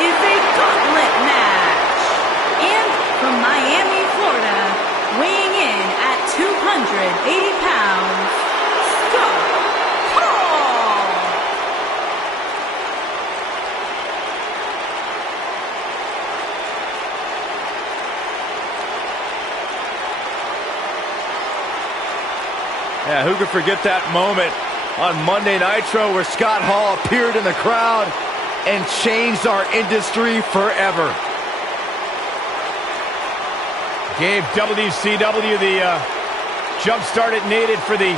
is a gauntlet match. And from Miami, Florida, weighing in at 280 pounds, Scott Hall. Yeah, who could forget that moment on Monday Nitro where Scott Hall appeared in the crowd and changed our industry forever. Gave WCW the jump start it needed for the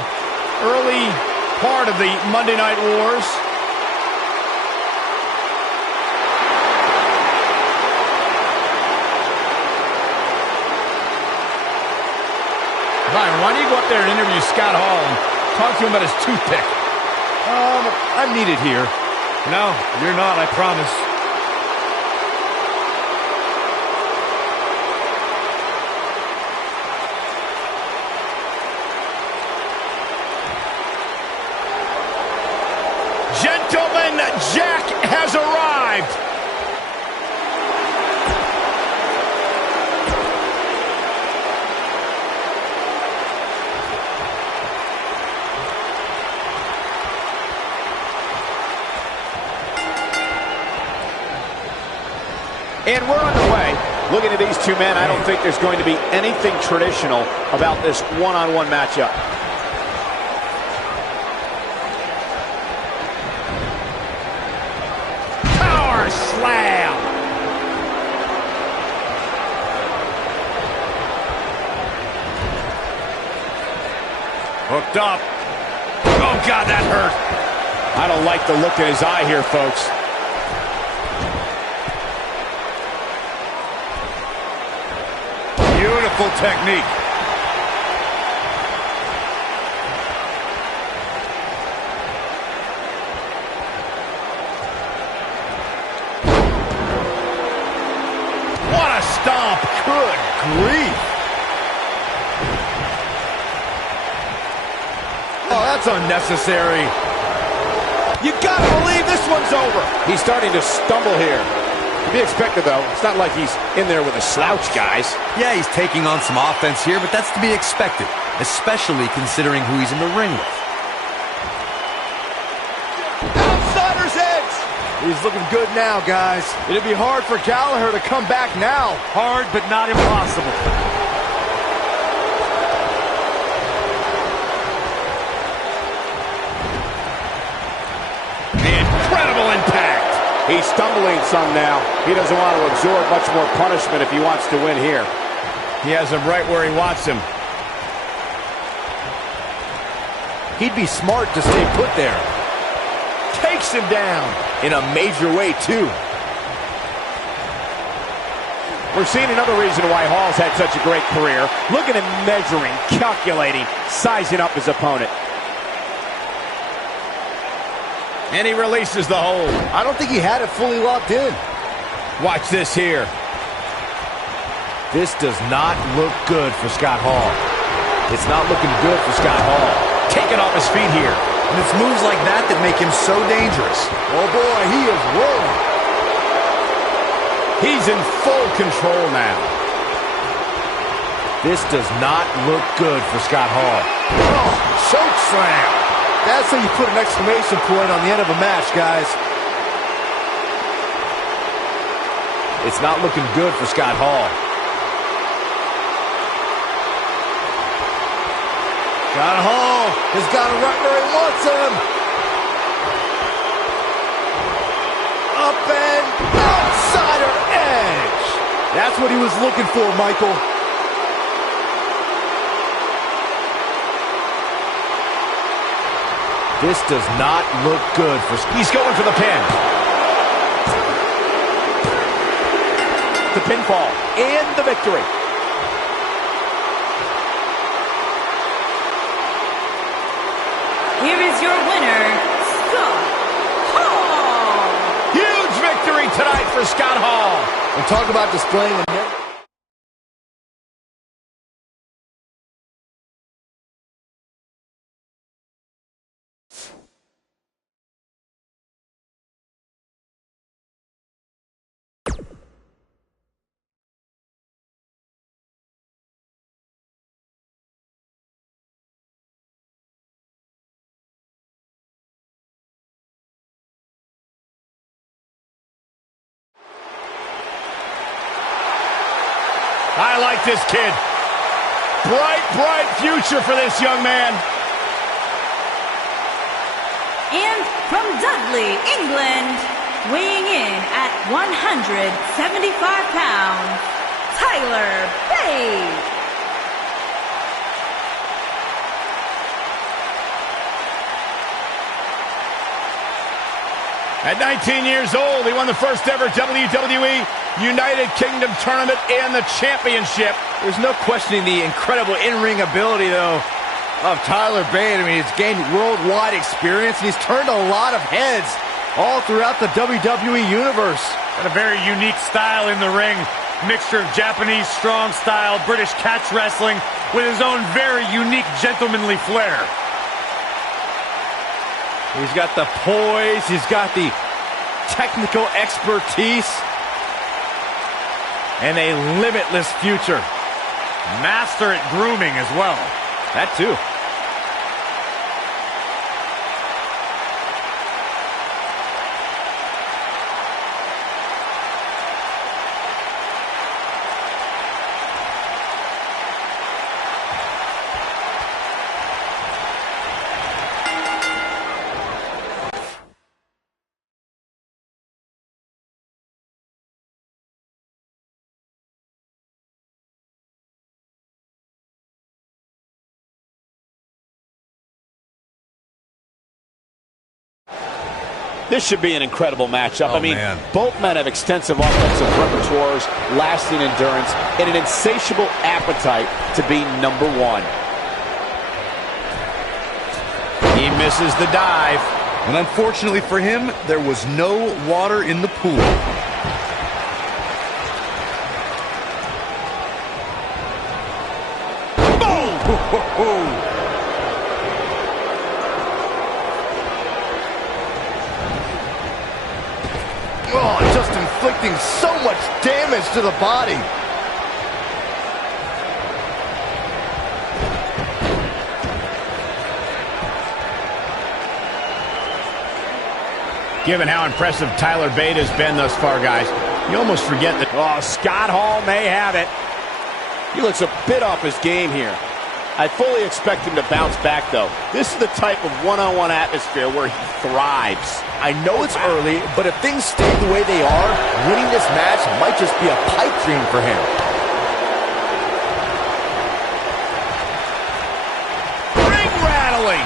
early part of the Monday Night Wars. Byron, why don't you go up there and interview Scott Hall and talk to him about his toothpick? I'm needed here. No, you're not, I promise. Gentlemen, Jack has arrived. And we're underway. Looking at these two men, I don't think there's going to be anything traditional about this one-on-one matchup. Power slam! Hooked up. Oh, God, that hurt. I don't like the look in his eye here, folks. Beautiful technique. What a stomp. Good grief. Oh, that's unnecessary. You gotta believe this one's over. He's starting to stumble here. To be expected, though. It's not like he's in there with a slouch, guys. Yeah, he's taking on some offense here, but that's to be expected, especially considering who he's in the ring with. Outsider's edge! He's looking good now, guys. It'd be hard for Gallagher to come back now. Hard, but not impossible. Incredible impact. He's stumbling some now. He doesn't want to absorb much more punishment if he wants to win here. He has him right where he wants him. He'd be smart to stay put there. Takes him down in a major way, too. We're seeing another reason why Hall's had such a great career. Look at him measuring, calculating, sizing up his opponent. And he releases the hold. I don't think he had it fully locked in. Watch this here. This does not look good for Scott Hall. It's not looking good for Scott Hall. Taken off his feet here. And it's moves like that that make him so dangerous. Oh boy, he is rolling. He's in full control now. This does not look good for Scott Hall. Oh, choke slam. That's how you put an exclamation point on the end of a match, guys. It's not looking good for Scott Hall. Scott Hall has got him right where he wants him. Up and outsider edge. That's what he was looking for, Michael. This does not look good for... He's going for the pin. The pinfall and the victory. Here is your winner, Scott Hall. Huge victory tonight for Scott Hall. And talk about displaying a... I like this kid. Bright, bright future for this young man. And from Dudley, England, weighing in at 175 pounds, Tyler Bate. At 19 years old, he won the first ever WWE United Kingdom tournament and the championship. There's no questioning the incredible in-ring ability, though, of Tyler Bate. I mean, he's gained worldwide experience, and he's turned a lot of heads all throughout the WWE Universe. And a very unique style in the ring. Mixture of Japanese strong style, British catch wrestling, with his own very unique gentlemanly flair. He's got the poise, he's got the technical expertise, and a limitless future. Master at grooming as well. That too. This should be an incredible matchup. Oh, I mean, man. Both men have extensive offensive repertoires, lasting endurance, and an insatiable appetite to be number one. He misses the dive. And unfortunately for him, there was no water in the pool. Boom! Oh, just inflicting so much damage to the body. Given how impressive Tyler Bate has been thus far, guys, you almost forget that. Oh, Scott Hall may have it. He looks a bit off his game here. I fully expect him to bounce back, though. This is the type of one-on-one atmosphere where he thrives. I know it's early, but if things stay the way they are, winning this match might just be a pipe dream for him. Ring rattling.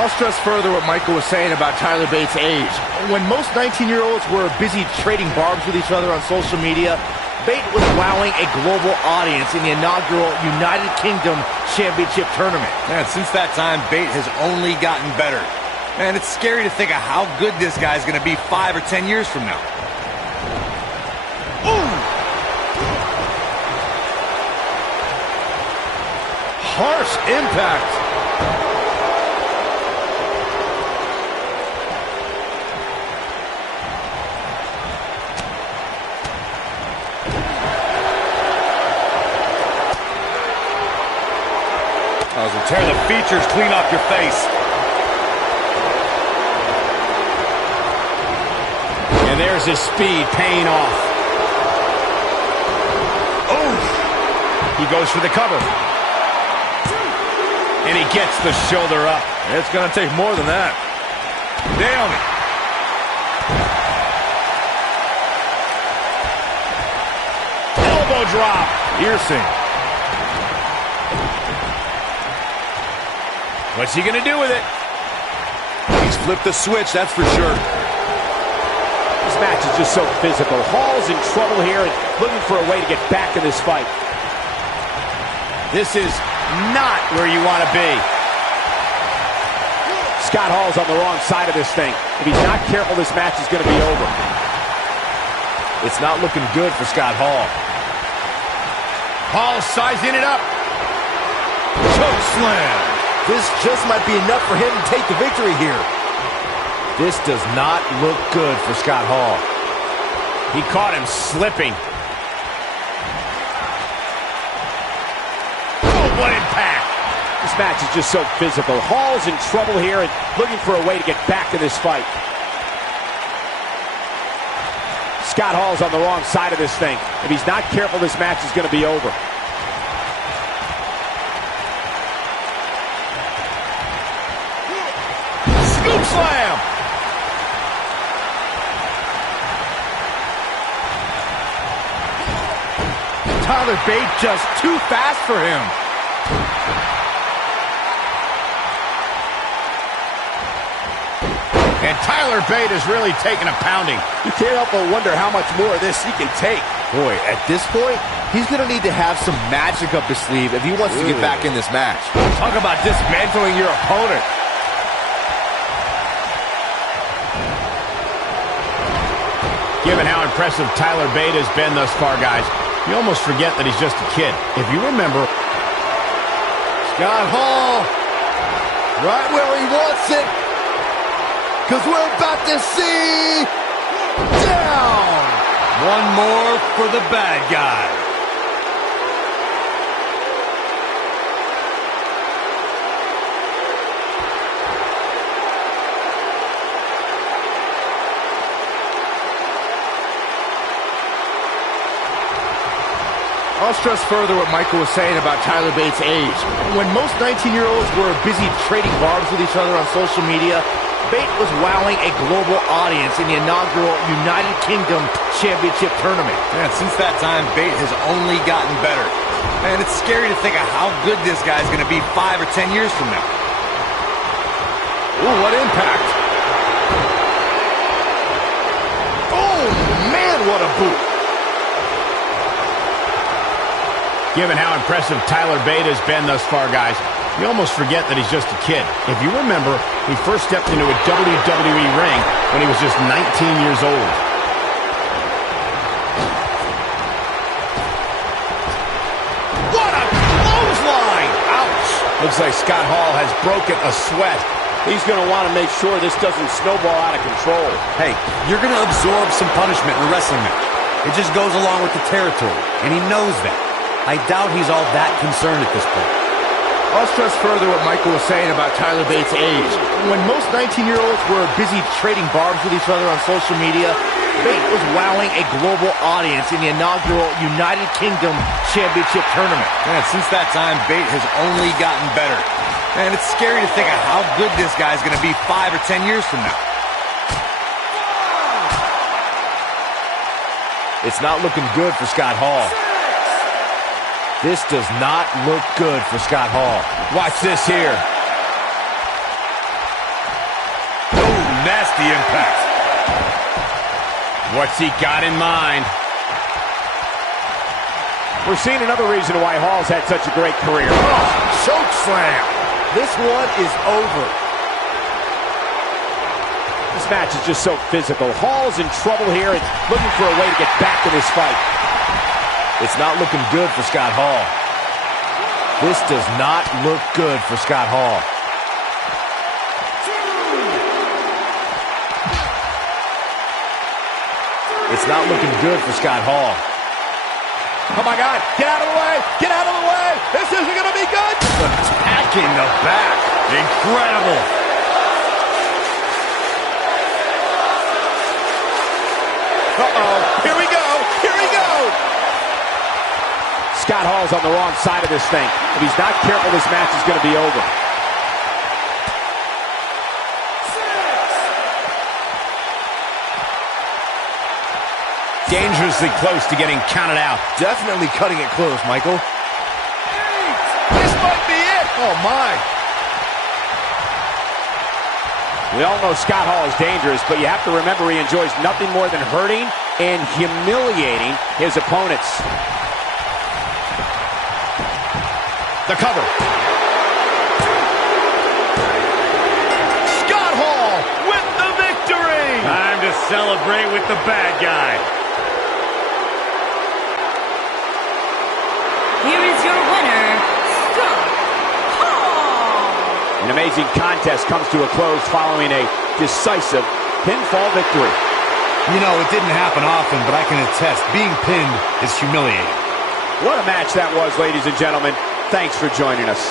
I'll stress further what Michael was saying about Tyler Bates' age. When most 19-year-olds were busy trading barbs with each other on social media, Bate was wowing a global audience in the inaugural United Kingdom Championship Tournament. Man, since that time, Bate has only gotten better. Man, it's scary to think of how good this guy's going to be 5 or 10 years from now. Ooh! Harsh impact. Tear the features clean off your face. And there's his speed paying off. Oh! He goes for the cover. And he gets the shoulder up. It's going to take more than that. Down it. Elbow drop. Piercing. What's he going to do with it? He's flipped the switch, that's for sure. This match is just so physical. Hall's in trouble here and looking for a way to get back in this fight. This is not where you want to be. Scott Hall's on the wrong side of this thing. If he's not careful, this match is going to be over. It's not looking good for Scott Hall. Hall sizing it up. Choke slam. This just might be enough for him to take the victory here. This does not look good for Scott Hall. He caught him slipping. Oh, what impact! This match is just so physical. Hall's in trouble here and looking for a way to get back in this fight. Scott Hall's on the wrong side of this thing. If he's not careful, this match is going to be over. Scoop slam! Tyler Bate just too fast for him. And Tyler Bate is really taking a pounding. You can't help but wonder how much more of this he can take. Boy, at this point, he's going to need to have some magic up his sleeve if he wants to get back in this match. Talk about dismantling your opponent. Given how impressive Tyler Bate has been thus far, guys, you almost forget that he's just a kid. If you remember, Scott Hall, right where he wants it, because we're about to see down. One more for the bad guy. I'll stress further what Michael was saying about Tyler Bates' age. When most 19-year-olds were busy trading barbs with each other on social media, Bate was wowing a global audience in the inaugural United Kingdom Championship Tournament. And since that time, Bate has only gotten better. And it's scary to think of how good this guy's going to be 5 or 10 years from now. Ooh, what impact. Oh, man, what a boot. given how impressive Tyler Bate has been thus far, guys, you almost forget that he's just a kid. If you remember, he first stepped into a WWE ring when he was just 19 years old. What a clothesline! Ouch! Looks like Scott Hall has broken a sweat. He's going to want to make sure this doesn't snowball out of control. Hey, you're going to absorb some punishment in a wrestling match. It just goes along with the territory, and he knows that. I doubt he's all that concerned at this point. I'll stress further what Michael was saying about Tyler Bates' age. When most 19-year-olds were busy trading barbs with each other on social media, Bate was wowing a global audience in the inaugural United Kingdom Championship Tournament. And since that time, Bate has only gotten better. And it's scary to think of how good this guy's going to be 5 or 10 years from now. It's not looking good for Scott Hall. This does not look good for Scott Hall. Watch this here. Oh, nasty impact. What's he got in mind? We're seeing another reason why Hall's had such a great career. Oh, choke slam. This one is over. This match is just so physical. Hall's in trouble here and looking for a way to get back in this fight. It's not looking good for Scott Hall. This does not look good for Scott Hall. It's not looking good for Scott Hall. Oh my God, get out of the way, get out of the way. This isn't going to be good. Attacking the back. Incredible. Uh-oh, here we go, here we go. Scott Hall's on the wrong side of this thing. If he's not careful, this match is going to be over. Dangerously close to getting counted out. Definitely cutting it close, Michael. This might be it. Oh, my. We all know Scott Hall is dangerous, but you have to remember he enjoys nothing more than hurting and humiliating his opponents. The cover. Scott Hall with the victory. Time to celebrate with the bad guy. Here is your winner, Scott Hall. An amazing contest comes to a close following a decisive pinfall victory. You know, it didn't happen often, but I can attest, being pinned is humiliating. What a match that was, ladies and gentlemen. Thanks for joining us.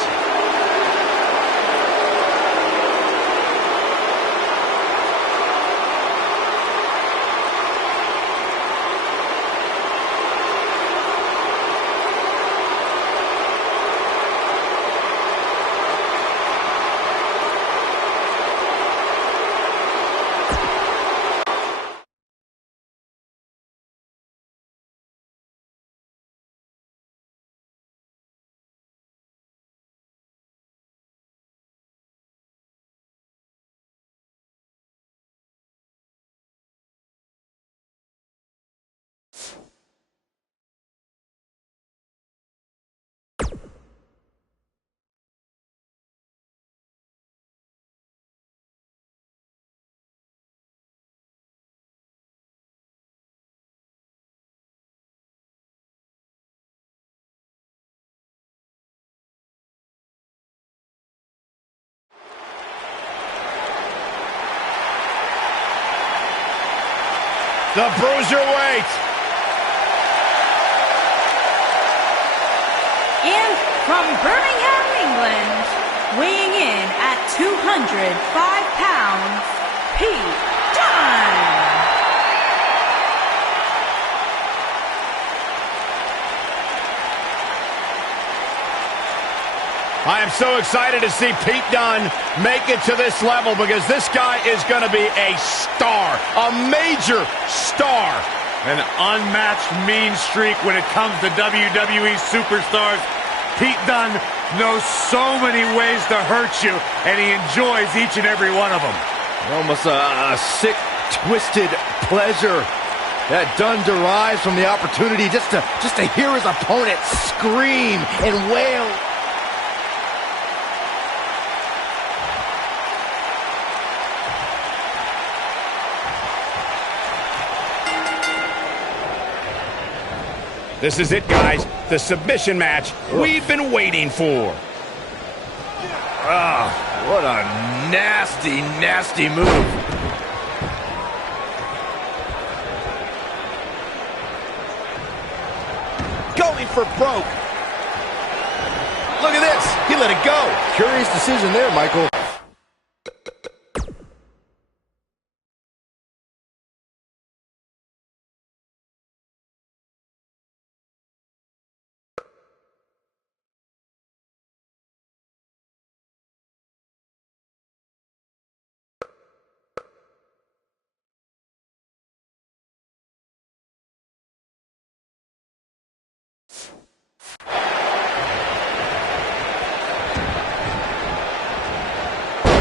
The bruiserweight. And from Birmingham, England, weighing in at 205 pounds, Pete Dunne. I am so excited to see Pete Dunne make it to this level because this guy is going to be a star, a major star. An unmatched mean streak when it comes to WWE superstars. Pete Dunne knows so many ways to hurt you, and he enjoys each and every one of them. Almost a sick, twisted pleasure that Dunne derives from the opportunity just to hear his opponent scream and wail. This is it, guys. The submission match we've been waiting for. What a nasty, nasty move. Going for broke. Look at this. He let it go. Curious decision there, Michael.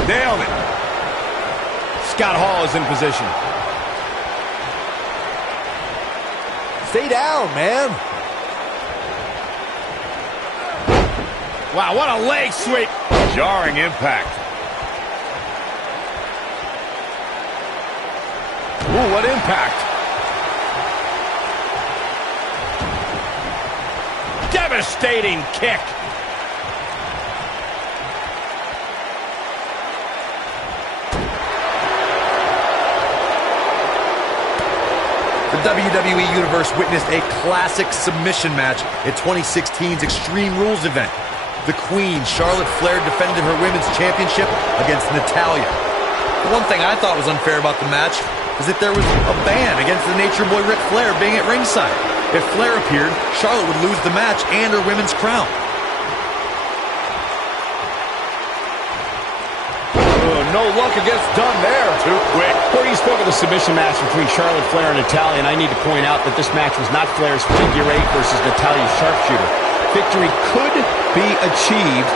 Nailed it. Scott Hall is in position. Stay down, man. Wow, what a leg sweep. Jarring impact. Ooh, what impact. Devastating kick. The WWE Universe witnessed a classic submission match at 2016's Extreme Rules event. The Queen, Charlotte Flair, defended her Women's Championship against Natalya. The one thing I thought was unfair about the match is that there was a ban against the Nature Boy Ric Flair being at ringside. If Flair appeared, Charlotte would lose the match and her women's crown. No luck against Dunne there. Too quick. Corey, you spoke of the submission match between Charlotte Flair and Natalya, and I need to point out that this match was not Flair's figure eight versus Natalya's sharpshooter. Victory could be achieved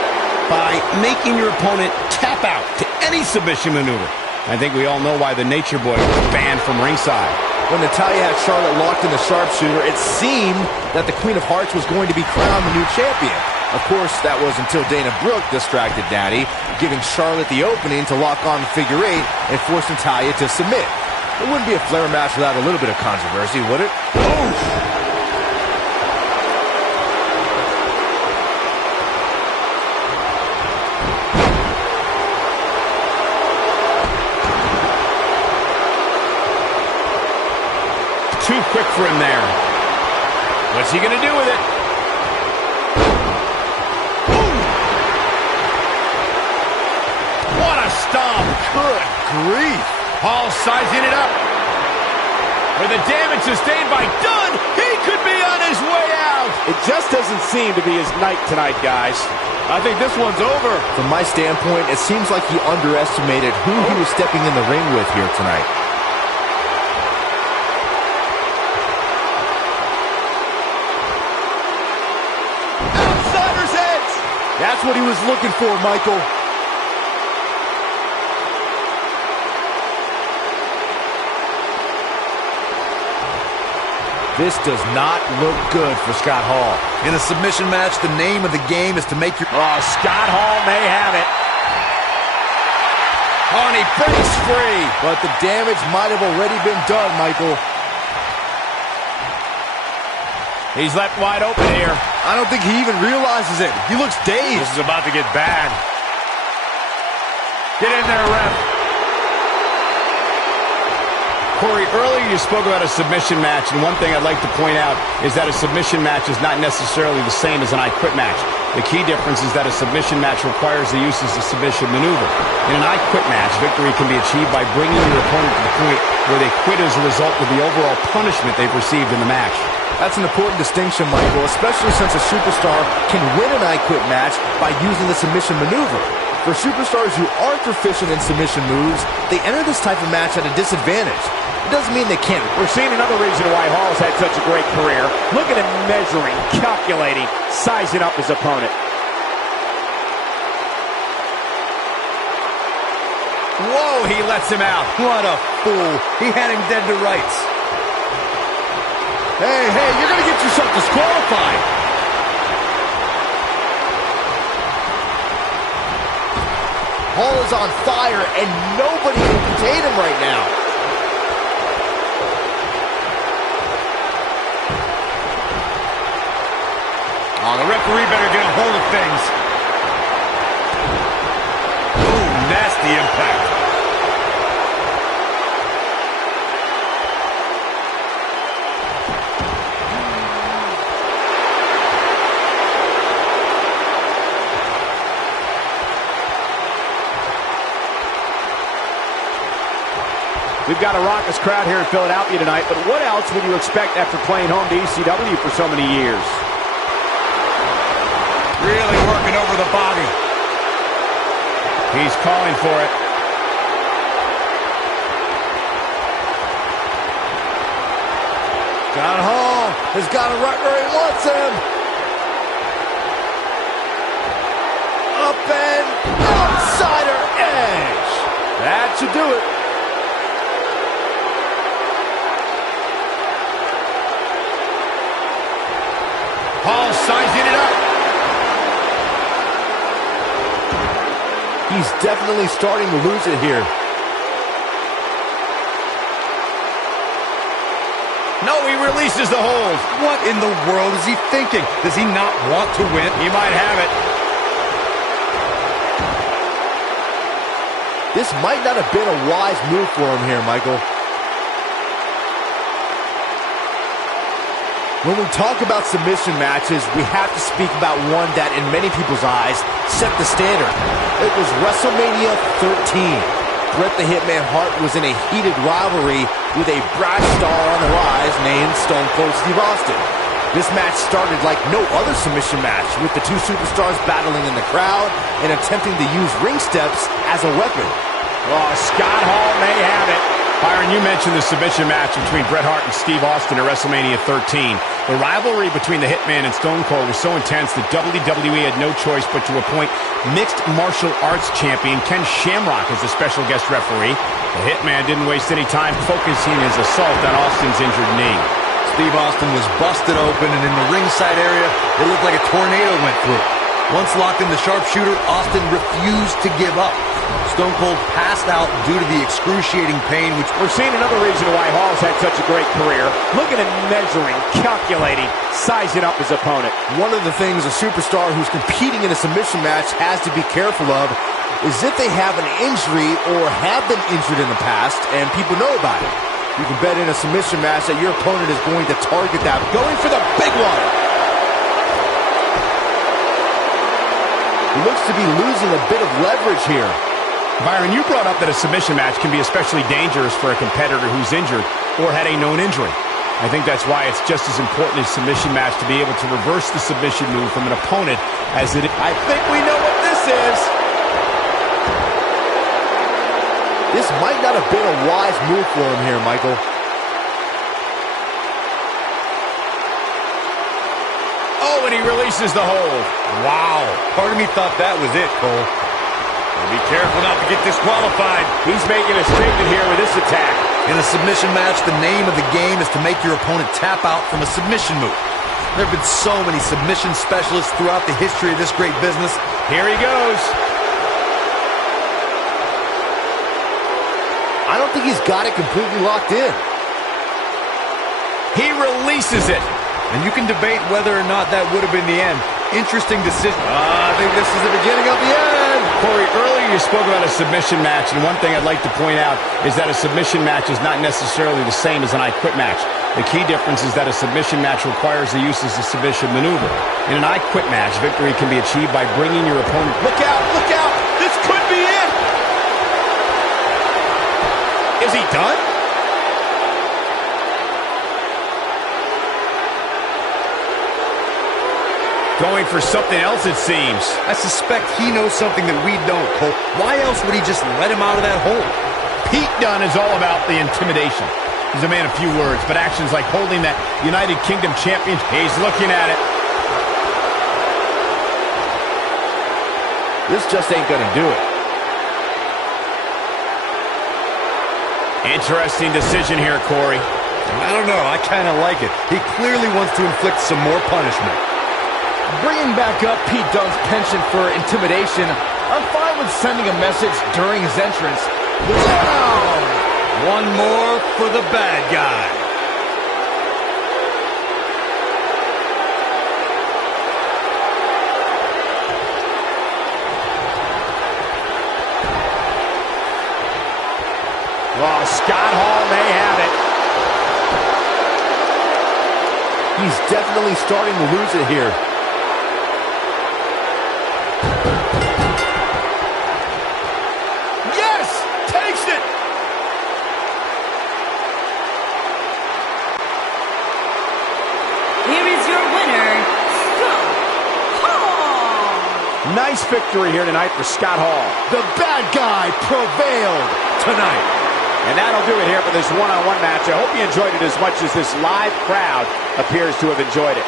by making your opponent tap out to any submission maneuver. I think we all know why the Nature Boy was banned from ringside. When Natalya had Charlotte locked in the sharpshooter, it seemed that the Queen of Hearts was going to be crowned the new champion. Of course, that was until Dana Brooke distracted Daddy, giving Charlotte the opening to lock on the figure eight and force Natalya to submit. It wouldn't be a Flair match without a little bit of controversy, would it? Oh! Too quick for him there. What's he going to do with it? What a stomp. Good grief. Hall sizing it up. With the damage sustained by Dunne, he could be on his way out. It just doesn't seem to be his night tonight, guys. I think this one's over. From my standpoint, it seems like he underestimated who he was stepping in the ring with here tonight. Outsider's edge. That's what he was looking for, Michael. This does not look good for Scott Hall. In a submission match, the name of the game is to make your... Oh, Scott Hall may have it. Oh, and he breaks free. But the damage might have already been done, Michael. He's left wide open here. I don't think he even realizes it. He looks dazed. This is about to get bad. Get in there, ref. Corey, earlier you spoke about a submission match, and one thing I'd like to point out is that a submission match is not necessarily the same as an I Quit match. The key difference is that a submission match requires the use of the submission maneuver. In an I Quit match, victory can be achieved by bringing your opponent to the point where they quit as a result of the overall punishment they've received in the match. That's an important distinction, Michael, especially since a superstar can win an I Quit match by using the submission maneuver. For superstars who aren't proficient in submission moves, they enter this type of match at a disadvantage. It doesn't mean they can't. We're seeing another reason why Hall's had such a great career. Look at him measuring, calculating, sizing up his opponent. Whoa, he lets him out. What a fool. He had him dead to rights. Hey, you're going to get yourself disqualified. Hall is on fire, and nobody can contain him right now. Oh, the referee better get a hold of things. Ooh, nasty impact. We've got a raucous crowd here in Philadelphia tonight, but what else would you expect after playing home to ECW for so many years? Really working over the body. He's calling for it. John Hall has got it right where he wants him. Up and outsider edge. That should do it. Hall sizing it up. He's definitely starting to lose it here. No, he releases the hold. What in the world is he thinking? Does he not want to win? He might have it. This might not have been a wise move for him here, Michael. When we talk about submission matches, we have to speak about one that, in many people's eyes, set the standard. It was WrestleMania 13. Bret the Hitman Hart was in a heated rivalry with a brash star on the rise named Stone Cold Steve Austin. This match started like no other submission match, with the two superstars battling in the crowd and attempting to use ring steps as a weapon. Oh, Scott Hall may have it. Byron, you mentioned the submission match between Bret Hart and Steve Austin at WrestleMania 13. The rivalry between the Hitman and Stone Cold was so intense that WWE had no choice but to appoint mixed martial arts champion Ken Shamrock as the special guest referee. The Hitman didn't waste any time focusing his assault on Austin's injured knee. Steve Austin was busted open, and in the ringside area, it looked like a tornado went through. Once locked in the sharpshooter, Austin refused to give up. Stone Cold passed out due to the excruciating pain, which... We're seeing another reason why Hall's had such a great career. Look at him measuring, calculating, sizing up his opponent. One of the things a superstar who's competing in a submission match has to be careful of is if they have an injury or have been injured in the past and people know about it. You can bet in a submission match that your opponent is going to target that, going for the big one. He looks to be losing a bit of leverage here. Byron, you brought up that a submission match can be especially dangerous for a competitor who's injured or had a known injury. I think that's why it's just as important in a submission match to be able to reverse the submission move from an opponent as it is. I think we know what this is. This might not have been a wise move for him here, Michael. Oh, and he releases the hold. Wow. Part of me thought that was it, Cole. Be careful not to get disqualified. He's making a statement here with this attack. In a submission match, the name of the game is to make your opponent tap out from a submission move. There have been so many submission specialists throughout the history of this great business. Here he goes. I don't think he's got it completely locked in. He releases it. And you can debate whether or not that would have been the end. Interesting decision. I think this is the beginning of the end. Corey, earlier you Corey spoke about a submission match, and one thing I'd like to point out is that a submission match is not necessarily the same as an I Quit match. The key difference is that a submission match requires the use of a submission maneuver. In an I Quit match, victory can be achieved by bringing your opponent... Look out! Look out! This could be it! Is he done? Going for something else, it seems. I suspect he knows something that we don't, Cole. Why else would he just let him out of that hole? Pete Dunne is all about the intimidation. He's a man of few words, but actions like holding that United Kingdom champion, he's looking at it. This just ain't gonna do it. Interesting decision here, Corey. I don't know. I kind of like it. He clearly wants to inflict some more punishment. Bringing back up Pete Dunne's penchant for intimidation, I'm fine with sending a message during his entrance. Down! One more for the bad guy. Oh, Scott Hall may have it. He's definitely starting to lose it here. Yes! Takes it! Here is your winner, Scott Hall. Nice victory here tonight for Scott Hall. The bad guy prevailed tonight. And that'll do it here for this one-on-one match. I hope you enjoyed it as much as this live crowd appears to have enjoyed it.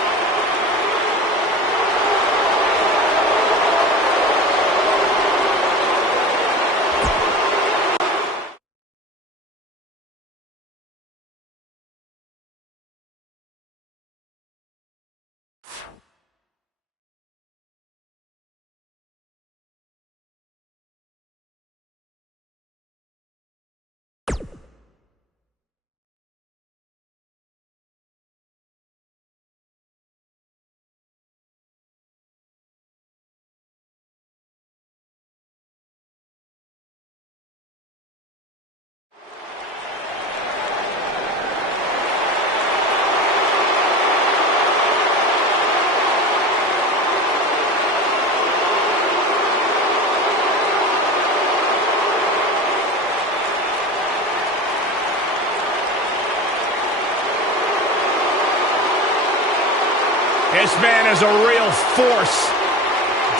This man is a real force.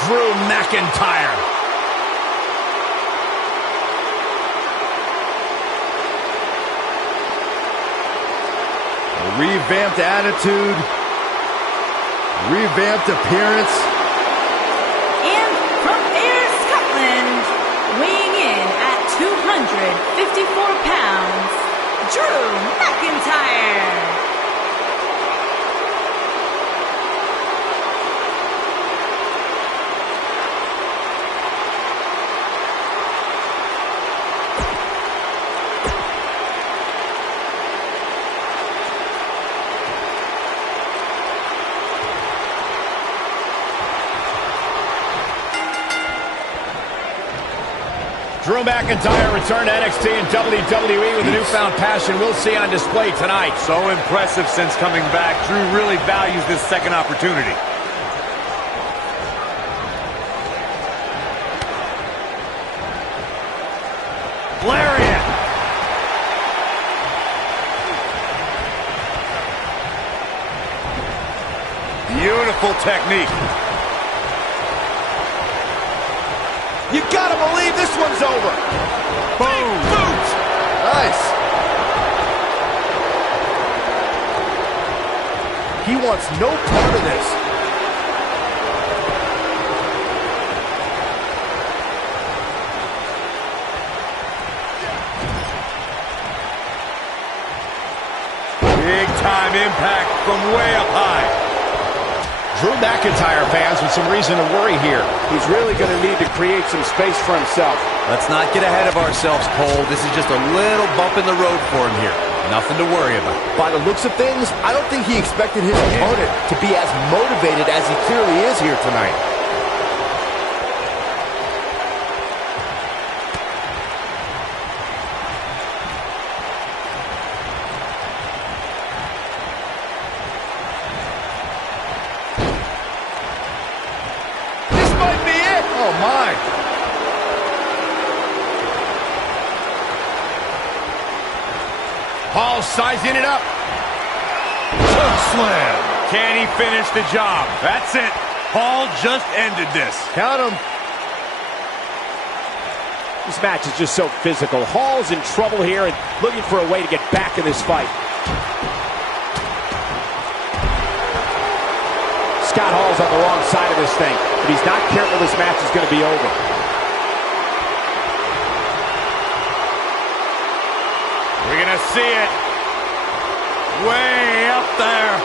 Drew McIntyre. A revamped attitude, revamped appearance. And from Ayr, Scotland, weighing in at 254 pounds, Drew McIntyre. Drew McIntyre returned to NXT and WWE with a newfound passion we'll see on display tonight. So impressive since coming back. Drew really values this second opportunity. Lariat! Beautiful technique. You gotta believe this one's over. Boom! Boot! Nice. He wants no part of this. Big time impact from way up high. Drew McIntyre fans with some reason to worry here. He's really going to need to create some space for himself. Let's not get ahead of ourselves, Cole. This is just a little bump in the road for him here. Nothing to worry about. By the looks of things, I don't think he expected his opponent to be as motivated as he clearly is here tonight. Hall sizing it up. Choke slam. Can he finish the job? That's it. Hall just ended this. Count him. This match is just so physical. Hall's in trouble here and looking for a way to get back in this fight. Scott Hall's on the wrong side of this thing. If he's not careful, this match is going to be over. We're going to see it. Way up there.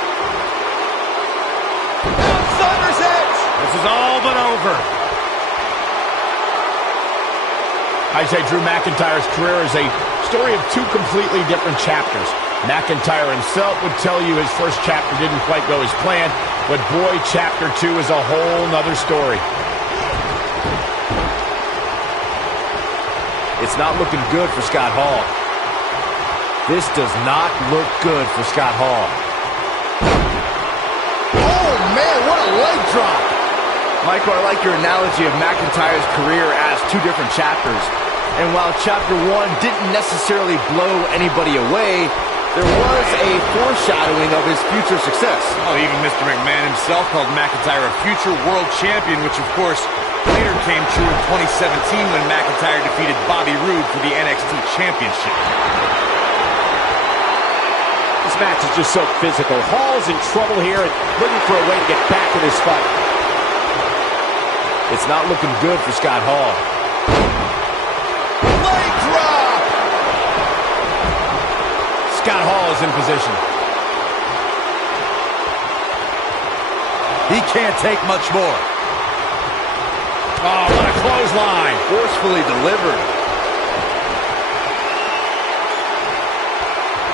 Thunder's edge. This is all but over. I say Drew McIntyre's career is a story of two completely different chapters. McIntyre himself would tell you his first chapter didn't quite go as planned, but boy, chapter 2 is a whole nother story. It's not looking good for Scott Hall. This does not look good for Scott Hall. Oh, man, what a leg drop. Michael, I like your analogy of McIntyre's career as two different chapters. And while chapter 1 didn't necessarily blow anybody away, there was a foreshadowing of his future success. Oh, even Mr. McMahon himself called McIntyre a future world champion, which of course later came true in 2017 when McIntyre defeated Bobby Roode for the NXT Championship. This match is just so physical. Hall's in trouble here and looking for a way to get back in this fight. It's not looking good for Scott Hall. Leg drop! Scott Hall is in position. He can't take much more. Oh, what a clothesline. Forcefully delivered.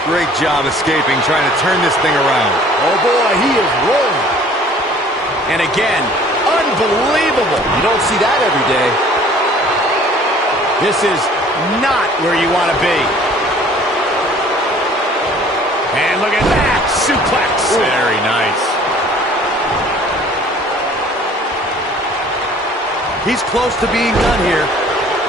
Great job escaping, trying to turn this thing around. Oh, boy, he is rolling. And again, unbelievable. You don't see that every day. This is not where you want to be. And look at that, suplex. Very nice. He's close to being done here.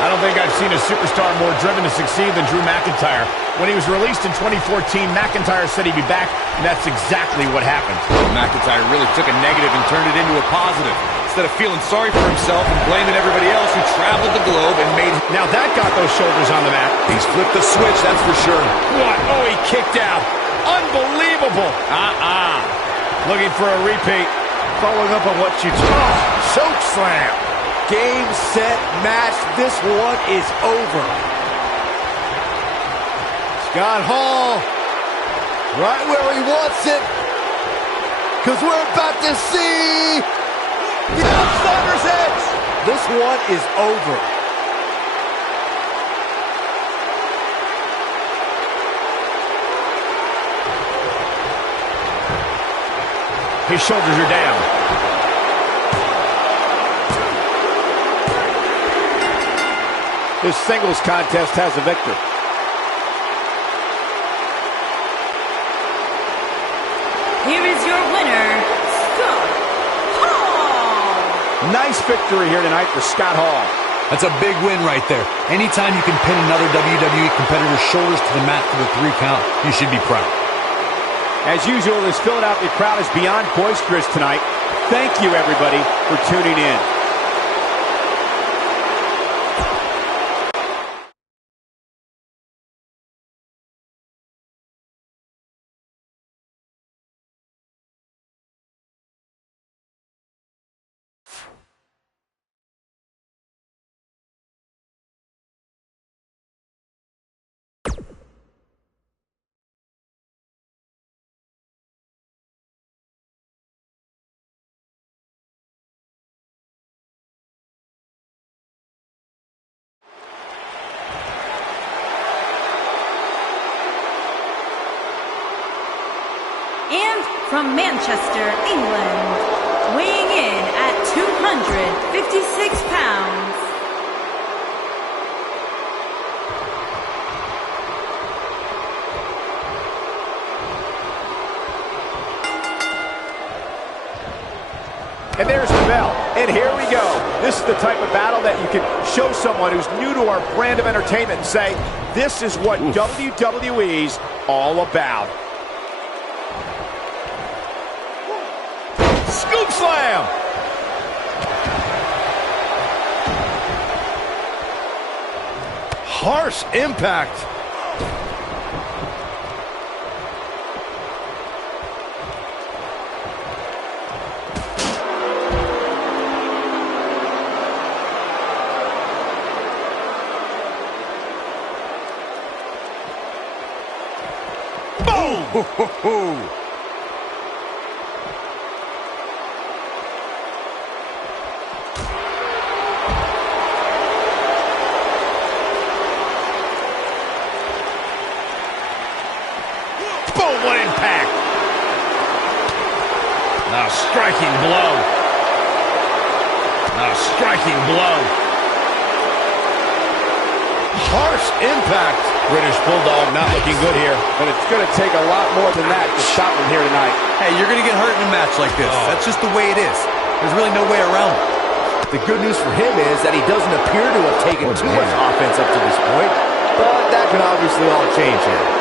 I don't think I've seen a superstar more driven to succeed than Drew McIntyre. When he was released in 2014, McIntyre said he'd be back, and that's exactly what happened. McIntyre really took a negative and turned it into a positive. Instead of feeling sorry for himself and blaming everybody else who traveled the globe and made... Now that got those shoulders on the mat. He's flipped the switch, that's for sure. What? Oh, he kicked out. Unbelievable. Looking for a repeat. Following up on what you choke slam. Game, set, match. This one is over. Scott Hall, right where he wants it. Because we're about to see the Thunder's edge. This one is over. His shoulders are down. This singles contest has a victor. Here is your winner, Scott Hall. Nice victory here tonight for Scott Hall. That's a big win right there. Anytime you can pin another WWE competitor's shoulders to the mat for the 3 count, you should be proud. As usual, this Philadelphia crowd is beyond boisterous tonight. Thank you, everybody, for tuning in. And from Manchester, England, weighing in at 256 pounds, and there's the bell. And here we go. This is the type of battle that you can show someone who's new to our brand of entertainment and say, this is what WWE's all about. Scoop slam! Harsh impact. Boom! What impact! A striking blow. A striking blow. Harsh impact. British Bulldog not looking good here. But it's going to take a lot more than that to stop him here tonight. Hey, you're going to get hurt in a match like this. That's just the way it is. There's really no way around it. The good news for him is that he doesn't appear to have taken too much offense up to this point. But that can obviously all change here.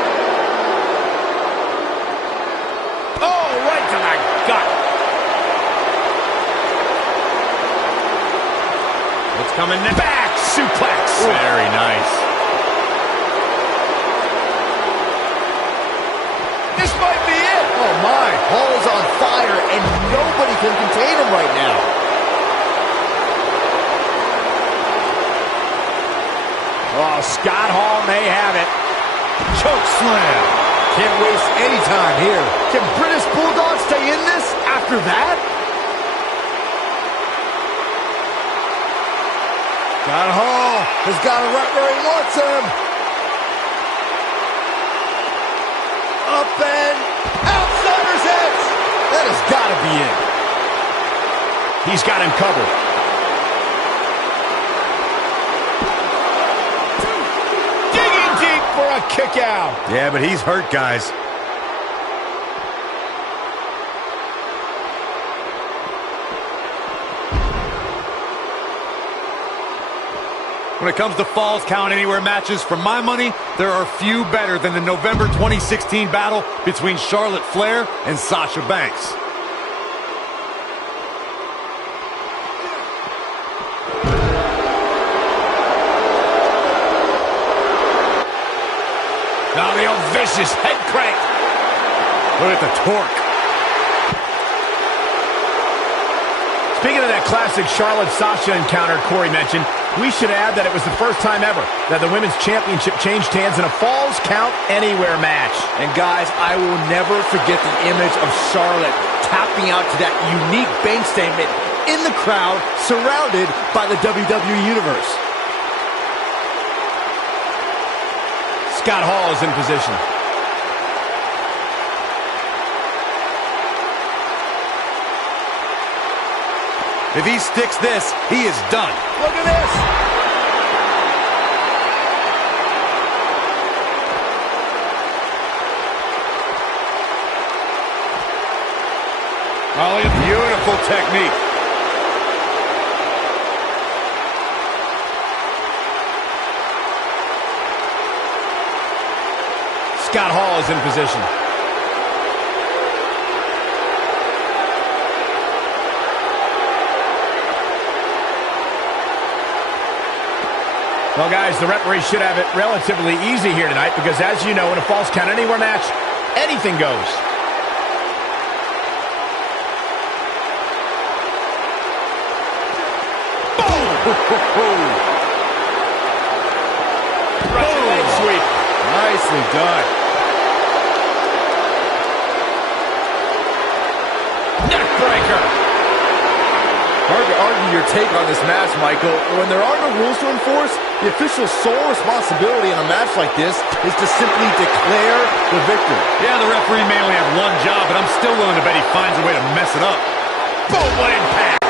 Coming back, suplex. Very nice. This might be it. Oh my, Hall is on fire and nobody can contain him right now. Oh, Scott Hall may have it. Choke slam. Can't waste any time here. Can British Bulldog stay in this after that? Scott Hall has got it right where he wants him. Up and outsider's edge. That has got to be it. He's got him covered. Digging deep for a kick out. Yeah, but he's hurt, guys. When it comes to Falls Count Anywhere matches, for my money, there are few better than the November 2016 battle between Charlotte Flair and Sasha Banks. Now the old vicious head crank. Look at the torque. Speaking of that classic Charlotte-Sasha encounter Corey mentioned, we should add that it was the first time ever that the Women's Championship changed hands in a Falls Count Anywhere match. And guys, I will never forget the image of Charlotte tapping out to that unique bank statement in the crowd, surrounded by the WWE Universe. Scott Hall is in position. If he sticks this, he is done. Look at this. Oh, beautiful technique. Scott Hall is in position. Well, guys, the referee should have it relatively easy here tonight because, as you know, in a Falls Count Anywhere match, anything goes. Boom! Russian leg sweep. Nicely done. Neck breaker. Hard to argue your take on this match, Michael. When there are no rules to enforce, the official's sole responsibility in a match like this is to simply declare the victor. Yeah, the referee may only have one job, but I'm still willing to bet he finds a way to mess it up. Boom, what impact.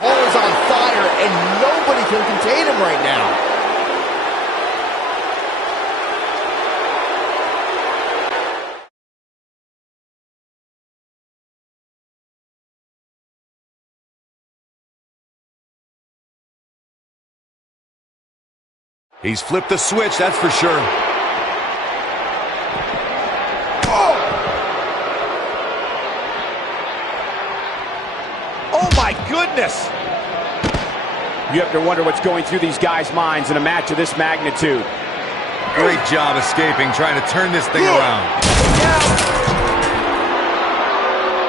All is on fire, and nobody can contain him right now. He's flipped the switch, that's for sure. Oh my goodness! You have to wonder what's going through these guys' minds in a match of this magnitude. Great job escaping, trying to turn this thing around.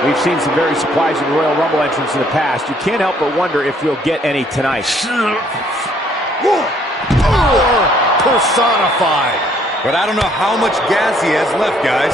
We've seen some very surprising Royal Rumble entrants in the past. You can't help but wonder if we'll get any tonight. Personified. But I don't know how much gas he has left, guys.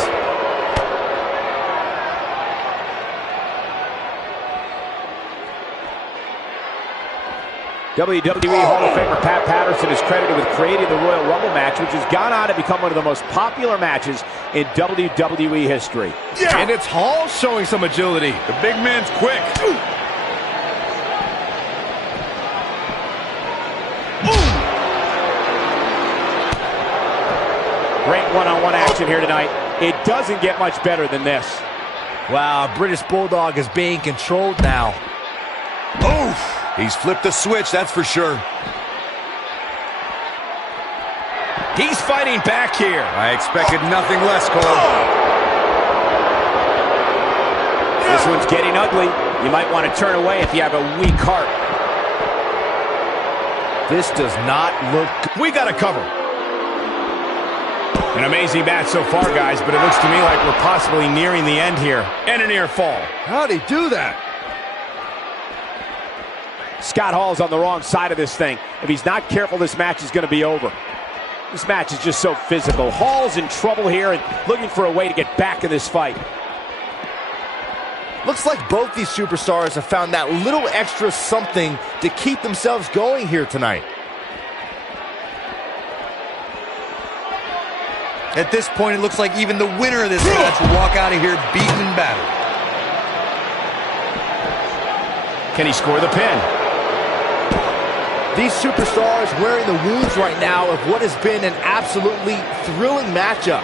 WWE Hall of Famer Pat Patterson is credited with creating the Royal Rumble match, which has gone on to become one of the most popular matches in WWE history. Yeah. And it's Hall showing some agility. The big man's quick. Great one-on-one action here tonight. It doesn't get much better than this. Wow, British Bulldog is being controlled now. Oof! He's flipped the switch, that's for sure. He's fighting back here. I expected nothing less, Cole. This one's getting ugly. You might want to turn away if you have a weak heart. This does not look good. We got to cover. An amazing match so far, guys, but it looks to me like we're possibly nearing the end here. And a near fall. How'd he do that? Scott Hall's on the wrong side of this thing. If he's not careful, this match is going to be over. This match is just so physical. Hall's in trouble here and looking for a way to get back in this fight. Looks like both these superstars have found that little extra something to keep themselves going here tonight. At this point, it looks like even the winner of this match will walk out of here beaten and battered. Can he score the pin? These superstars wearing the wounds right now of what has been an absolutely thrilling matchup.